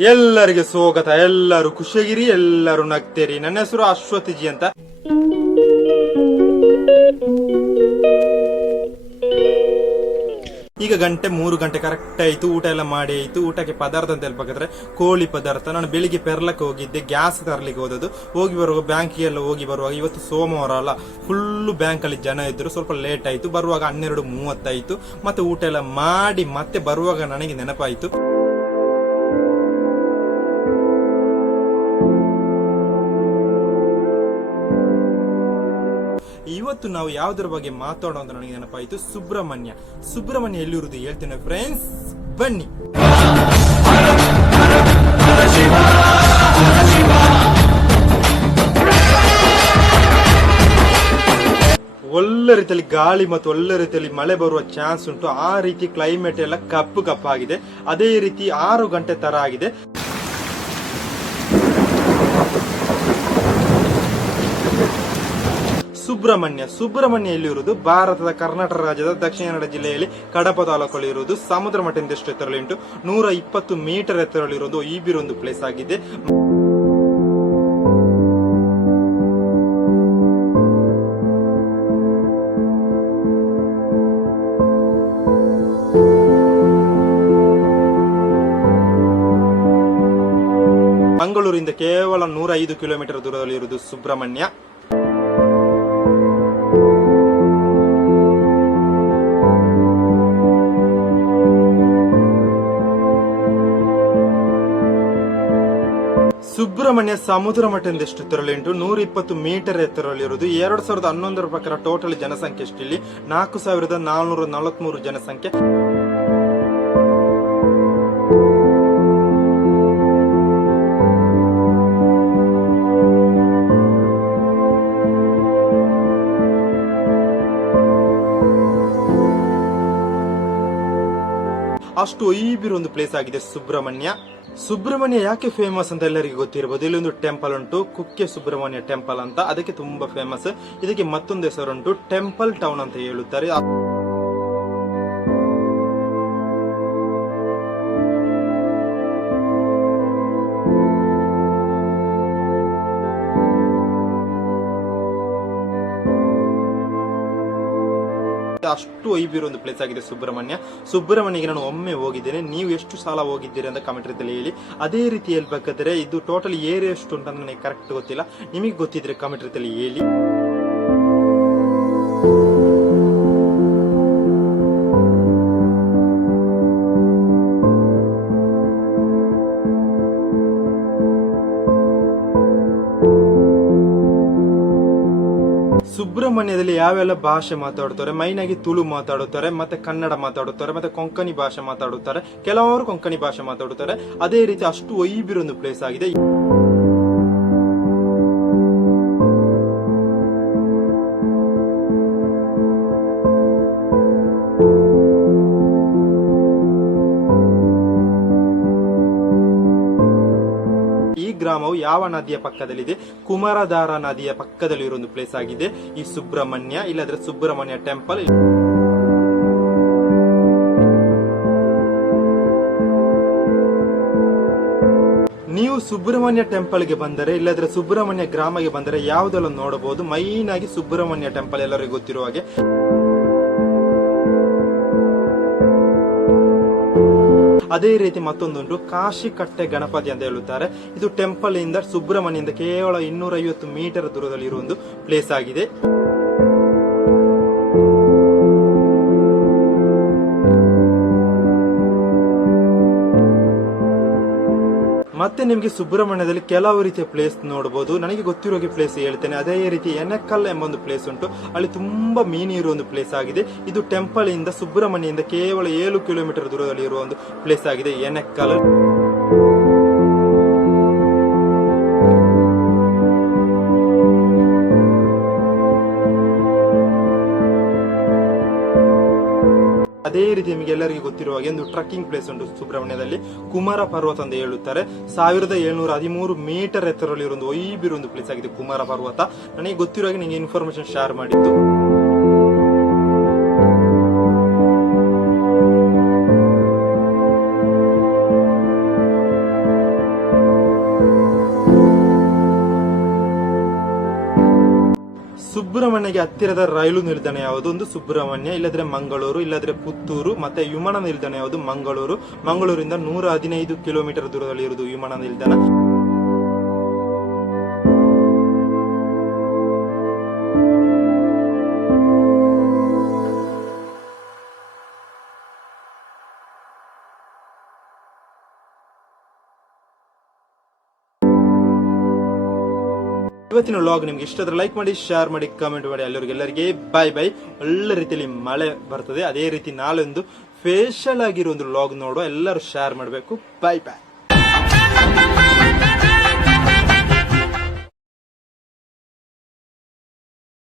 ಎಲ್ಲರಿಗೆ ಸ್ವಾಗತ, ಎಲ್ಲರೂ ಖುಷಿಯಾಗಿರಿ, ಎಲ್ಲರೂ ನಗ್ತೇರಿ. ನನ್ನ ಹೆಸರು ಅಶ್ವತಿಜಿ ಅಂತ. ಈಗ ಗಂಟೆ ಮೂರು ಗಂಟೆ ಕರೆಕ್ಟ್ ಆಯ್ತು, ಊಟ ಎಲ್ಲ ಮಾಡಿ ಆಯ್ತು. ಊಟಕ್ಕೆ ಪದಾರ್ಥ ಅಂತ ಹೇಳ್ಬೇಕಾದ್ರೆ ಕೋಳಿ ಪದಾರ್ಥ. ನಾನು ಬೆಳಿಗ್ಗೆ ಪೆರ್ಲಕ್ಕೆ ಹೋಗಿದ್ದೆ, ಗ್ಯಾಸ್ ತರಲಿಕ್ಕೆ ಹೋದದ್ದು. ಹೋಗಿ ಬರುವಾಗ ಬ್ಯಾಂಕಿಗೆ ಎಲ್ಲ ಹೋಗಿ ಬರುವಾಗ ಇವತ್ತು ಸೋಮವಾರ ಅಲ್ಲ ಫುಲ್ಲು ಬ್ಯಾಂಕ್ ಅಲ್ಲಿ ಜನ ಇದ್ರು. ಸ್ವಲ್ಪ ಲೇಟ್ ಆಯ್ತು, ಬರುವಾಗ ಹನ್ನೆರಡು ಮೂವತ್ತಾಯ್ತು. ಮತ್ತೆ ಊಟ ಎಲ್ಲ ಮಾಡಿ ಮತ್ತೆ ಬರುವಾಗ ನನಗೆ ನೆನಪಾಯ್ತು. ಇವತ್ತು ನಾವು ಯಾವುದರ ಬಗ್ಗೆ ಮಾತಾಡೋ ಅಂತ ನನಗೆ ನೆನಪಾಯಿತು ಸುಬ್ರಹ್ಮಣ್ಯ. ಸುಬ್ರಹ್ಮಣ್ಯ ಎಲ್ಲಿರುವುದು ಹೇಳ್ತೇನೆ ಫ್ರೆಂಡ್ಸ್ ಬನ್ನಿ. ಒಳ್ಳೆ ರೀತಿಯಲ್ಲಿ ಗಾಳಿ ಮತ್ತು ಒಳ್ಳೆ ರೀತಿಯಲ್ಲಿ ಮಳೆ ಬರುವ ಚಾನ್ಸ್ ಉಂಟು. ಆ ರೀತಿ ಕ್ಲೈಮೇಟ್ ಎಲ್ಲ ಕಪ್ಪು ಕಪ್ಪಾಗಿದೆ. ಅದೇ ರೀತಿ ಆರು ಗಂಟೆ ತರ ಆಗಿದೆ. ಸುಬ್ರಹ್ಮಣ್ಯ. ಸುಬ್ರಹ್ಮಣ್ಯ ಎಲ್ಲಿರುವುದು ಭಾರತದ ಕರ್ನಾಟಕ ರಾಜ್ಯದ ದಕ್ಷಿಣ ಕನ್ನಡ ಜಿಲ್ಲೆಯಲ್ಲಿ ಕಡಪ ತಾಲೂಕಲ್ಲಿ ಇರುವುದು. ಸಮುದ್ರ ಮಟ್ಟದಿಂದ ಎಷ್ಟು ಎತ್ತರಲ್ಲಿ ಉಂಟು ನೂರ ಇಪ್ಪತ್ತು ಮೀಟರ್ ಎತ್ತರದಲ್ಲಿರುವುದು ಈ ಬಿರೊಂದು ಪ್ಲೇಸ್ ಆಗಿದೆ. ಮಂಗಳೂರಿಂದ ಕೇವಲ ನೂರ ಐದು ಕಿಲೋಮೀಟರ್ ದೂರದಲ್ಲಿ ಇರುವುದು ಸುಬ್ರಹ್ಮಣ್ಯ. ಸುಬ್ರಹ್ಮಣ್ಯ ಸಮುದ್ರ ಮಠದಿಂದ ಎಷ್ಟು ಎತ್ತರದಲ್ಲಿ ಉಂಟು ನೂರ ಇಪ್ಪತ್ತು ಮೀಟರ್ ಎತ್ತರದಲ್ಲಿರುವುದು ಎರಡ್ ಸಾವಿರದ ಹನ್ನೊಂದರ ಪ್ರಕಾರ ಟೋಟಲ್ ಜನಸಂಖ್ಯೆ ಎಷ್ಟು ಇಲ್ಲಿ ನಾಲ್ಕು ಸಾವಿರದ ನಾಲ್ನೂರ ನಲವತ್ಮೂರು ಜನಸಂಖ್ಯೆ. ಅಷ್ಟು ಐಬಿರೋ ಒಂದು ಪ್ಲೇಸ್ ಆಗಿದೆ ಸುಬ್ರಹ್ಮಣ್ಯ. ಸುಬ್ರಹ್ಮಣ್ಯ ಯಾಕೆ ಫೇಮಸ್ ಅಂತ ಎಲ್ಲರಿಗೂ ಗೊತ್ತಿರಬಹುದು ಇಲ್ಲಿ ಒಂದು ಟೆಂಪಲ್ ಉಂಟು, ಕುಕ್ಕೆ ಸುಬ್ರಹ್ಮಣ್ಯ ಟೆಂಪಲ್ ಅಂತ. ಅದಕ್ಕೆ ತುಂಬಾ ಫೇಮಸ್ ಇದಕ್ಕೆ ಮತ್ತೊಂದು ಹೆಸರುಂಟು ಟೆಂಪಲ್ ಟೌನ್ ಅಂತ ಹೇಳುತ್ತಾರೆ. ಅಷ್ಟು ಐಬಿರೋ ಒಂದು ಪ್ಲೇಸ್ ಆಗಿದೆ ಸುಬ್ರಹ್ಮಣ್ಯ. ಸುಬ್ರಹ್ಮಣ್ಯಗೆ ನಾನು ಒಮ್ಮೆ ಹೋಗಿದ್ದೇನೆ. ನೀವು ಎಷ್ಟು ಸಾಲ ಹೋಗಿದ್ದೀರಿ ಅಂತ ಕಮೆಂಟ್ ರೀತಿಯಲ್ಲಿ ಹೇಳಿ. ಅದೇ ರೀತಿ ಹೇಳ್ಬೇಕಾದ್ರೆ ಇದು ಟೋಟಲ್ ಏರಿಯಾ ಎಷ್ಟು ಅಂತ ನನಗೆ ಕರೆಕ್ಟ್ ಗೊತ್ತಿಲ್ಲ. ನಿಮಗೆ ಗೊತ್ತಿದ್ರೆ ಕಮೆಂಟ್ ರೀತಿಯಲ್ಲಿ ಹೇಳಿ. ಸುಬ್ರಹ್ಮಣ್ಯದಲ್ಲಿ ಯಾವೆಲ್ಲ ಭಾಷೆ ಮಾತಾಡುತ್ತಾರೆ? ಮೈನ್ ಆಗಿ ತುಳು ಮಾತಾಡುತ್ತಾರೆ, ಮತ್ತೆ ಕನ್ನಡ ಮಾತಾಡುತ್ತಾರೆ, ಮತ್ತೆ ಕೊಂಕಣಿ ಭಾಷೆ ಮಾತಾಡುತ್ತಾರೆ, ಕೆಲವರು ಕೊಂಕಣಿ ಭಾಷೆ ಮಾತಾಡುತ್ತಾರೆ. ಅದೇ ರೀತಿ ಅಷ್ಟು ಒಯ್ಬಿರೊಂದು ಪ್ಲೇಸ್ ಆಗಿದೆ. ಗ್ರಾಮವು ಯಾವ ನದಿಯ ಪಕ್ಕದಲ್ಲಿದೆ? ಕುಮಾರಧಾರ ನದಿಯ ಪಕ್ಕದಲ್ಲಿ ಇರೋ ಒಂದು ಪ್ಲೇಸ್ ಆಗಿದೆ. ಈ ಸುಬ್ರಹ್ಮಣ್ಯ, ಇಲ್ಲದ್ರೆ ಸುಬ್ರಹ್ಮಣ್ಯ ಟೆಂಪಲ್ ನೀವು ಸುಬ್ರಹ್ಮಣ್ಯ ಟೆಂಪಲ್ಗೆ ಬಂದರೆ, ಇಲ್ಲದ್ರೆ ಸುಬ್ರಹ್ಮಣ್ಯ ಗ್ರಾಮಗೆ ಬಂದರೆ ಯಾವುದೆಲ್ಲ ನೋಡಬಹುದು? ಮೈನ್ ಆಗಿ ಸುಬ್ರಹ್ಮಣ್ಯ ಟೆಂಪಲ್ ಎಲ್ಲರಿಗೂ ಗೊತ್ತಿರುವ ಹಾಗೆ. ಅದೇ ರೀತಿ ಮತ್ತೊಂದುಂಟು ಕಾಶಿ ಕಟ್ಟೆ ಗಣಪತಿ ಅಂತ ಹೇಳುತ್ತಾರೆ. ಇದು ಟೆಂಪಲ್ ಇಂದ ಸುಬ್ರಹ್ಮಣ್ಯದಿಂದ ಕೇವಲ ಇನ್ನೂರ ಐವತ್ತು ಮೀಟರ್ ದೂರದಲ್ಲಿ ಇರುವ ಒಂದು ಪ್ಲೇಸ್ ಆಗಿದೆ. ಮತ್ತೆ ನಿಮಗೆ ಸುಬ್ರಹ್ಮಣ್ಯದಲ್ಲಿ ಕೆಲವು ರೀತಿಯ ಪ್ಲೇಸ್ ನೋಡಬಹುದು ನನಗೆ ಗೊತ್ತಿರೋ ಪ್ಲೇಸ್ ಹೇಳ್ತೇನೆ. ಅದೇ ರೀತಿ ಎನಕಲ್ ಎಂಬ ಒಂದು ಪ್ಲೇಸ್ ಉಂಟು. ಅಲ್ಲಿ ತುಂಬಾ ಮೀನು ಇರುವ ಒಂದು ಪ್ಲೇಸ್ ಆಗಿದೆ. ಇದು ಟೆಂಪಲ್ ಇಂದ ಸುಬ್ರಹ್ಮಣ್ಯದಿಂದ ಕೇವಲ ಏಳು ಕಿಲೋಮೀಟರ್ ದೂರದಲ್ಲಿ ಇರುವ ಒಂದು ಪ್ಲೇಸ್ ಆಗಿದೆ ಎನಕಲ್ ಅದೇ ರೀತಿ ನಿಮಗೆ ಎಲ್ಲರಿಗೂ ಗೊತ್ತಿರುವ ಹಾಗೆ ಒಂದು ಟ್ರಕ್ಕಿಂಗ್ ಪ್ಲೇಸ್ ಉಂಟು ಸುಬ್ರಹ್ಮಣ್ಯದಲ್ಲಿ. ಕುಮಾರ ಪರ್ವತ ಅಂತ ಹೇಳುತ್ತಾರೆ. ಸಾವಿರದ ಏಳ್ನೂರ ಹದಿಮೂರು ಮೀಟರ್ ಎತ್ತರದಲ್ಲಿ ಒಂದು ಒಯ್ಬಿರೋ ಒಂದು ಪ್ಲೇಸ್ ಆಗಿದೆ ಕುಮಾರ ಪರ್ವತ. ನನಗೆ ಗೊತ್ತಿರೋ ಹಾಗೆ ನಿಮಗೆ ಇನ್ಫಾರ್ಮೇಶನ್ ಶೇರ್ ಮಾಡಿದ್ದು. ಸುಬ್ರಹ್ಮಣ್ಯಗೆ ಹತ್ತಿರದ ರೈಲು ನಿಲ್ದಾಣ ಯಾವುದು? ಒಂದು ಸುಬ್ರಹ್ಮಣ್ಯ, ಇಲ್ಲದ್ರೆ ಮಂಗಳೂರು, ಇಲ್ಲದ್ರೆ ಪುತ್ತೂರು, ಮತ್ತೆ ವಿಮಾನ ನಿಲ್ದಾಣ ಯಾವುದು? ಮಂಗಳೂರು. ಮಂಗಳೂರಿಂದ ನೂರ ಹದಿನೈದು ಕಿಲೋಮೀಟರ್ ದೂರದಲ್ಲಿ ಇರುವುದು ವಿಮಾನ ನಿಲ್ದಾಣ. ಇವತ್ತಿನ ವ್ಲಾಗ್ ನಿಮ್ಗೆ ಇಷ್ಟ ಆದ್ರೆ ಲೈಕ್ ಮಾಡಿ ಶೇರ್ ಮಾಡಿ ಕಮೆಂಟ್ ಮಾಡಿ ಎಲ್ಲರಿಗೆಲ್ಲರಿಗೆ ಬಾಯ್ ಬೈ ಒಳ್ಳೆ ರೀತಿಯಲ್ಲಿ ಮಳೆ ಬರ್ತದೆ. ಅದೇ ರೀತಿ ನಾಳೆ ಒಂದು ಸ್ಪೆಷಲ್ ಆಗಿರೋ ಒಂದು ವ್ಲಾಗ್ ನೋಡುವ. ಎಲ್ಲರೂ ಶೇರ್ ಮಾಡಬೇಕು. ಬಾಯ್ ಬಾಯ್